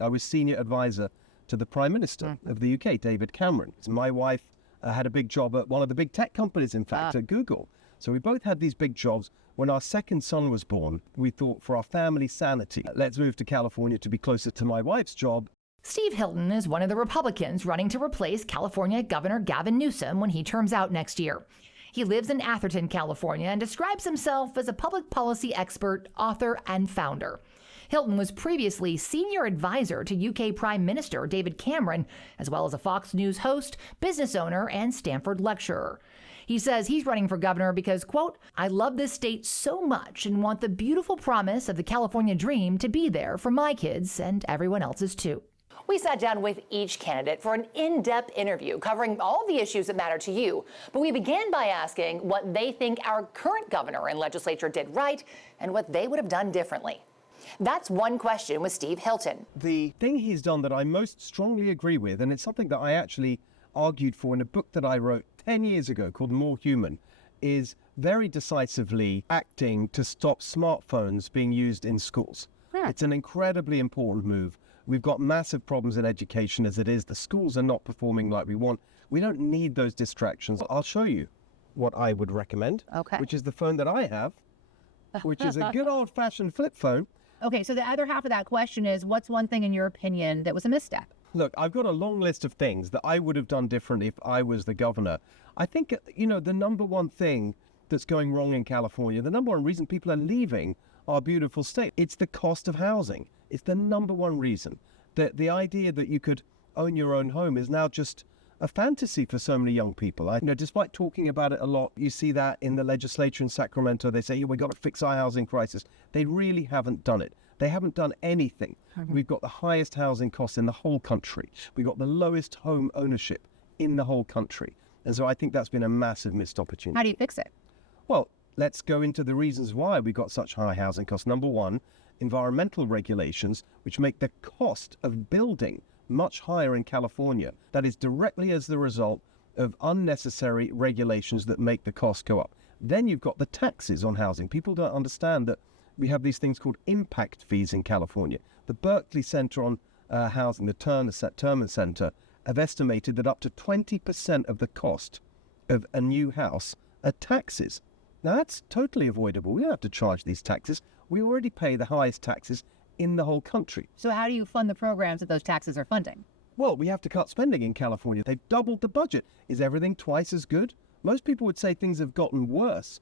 I was senior advisor to the Prime Minister of the UK, David Cameron. My wife had a big job at one of the big tech companies, in fact, at Google. So we both had these big jobs. When our second son was born, we thought for our family sanity, let's move to California to be closer to my wife's job. Steve Hilton is one of the Republicans running to replace California Governor Gavin Newsom when he terms out next year. He lives in Atherton, California, and describes himself as a public policy expert, author, and founder. Hilton was previously senior advisor to UK Prime Minister David Cameron, as well as a Fox News host, business owner, and Stanford lecturer. He says he's running for governor because, quote, I love this state so much and want the beautiful promise of the California dream to be there for my kids and everyone else's too. We sat down with each candidate for an in-depth interview covering all the issues that matter to you. But we began by asking what they think our current governor and legislature did right and what they would have done differently. That's one question with Steve Hilton. The thing he's done that I most strongly agree with, and it's something that I actually argued for in a book that I wrote 10 years ago called More Human, is very decisively acting to stop smartphones being used in schools. It's an incredibly important move. We've got massive problems in education as it is. The schools are not performing like we want. We don't need those distractions. I'll show you what I would recommend, which is the phone that I have, which is a good old-fashioned flip phone. Okay, so the other half of that question is, what's one thing in your opinion that was a misstep? Look, I've got a long list of things that I would have done differently if I was the governor. I think, the number one thing that's going wrong in California, the number one reason people are leaving our beautiful state, it's the cost of housing. It's the number one reason. That the idea that you could own your own home is now just a fantasy for so many young people. Despite talking about it a lot, you see that in the legislature in Sacramento. They say, we've got to fix our housing crisis. They really haven't done it. They haven't done anything. We've got the highest housing costs in the whole country. We've got the lowest home ownership in the whole country. And so I think that's been a massive missed opportunity. How do you fix it? Well, let's go into the reasons why we got such high housing costs. Number one, environmental regulations, which make the cost of building much higher in California. That is directly as the result of unnecessary regulations that make the cost go up. Then you've got the taxes on housing. People don't understand that we have these things called impact fees in California. The Berkeley Center on Housing, the Terman Center, have estimated that up to 20% of the cost of a new house are taxes. Now, that's totally avoidable. We don't have to charge these taxes. We already pay the highest taxes in the whole country. So how do you fund the programs that those taxes are funding? Well, we have to cut spending in California. They've doubled the budget. Is everything twice as good? Most people would say things have gotten worse.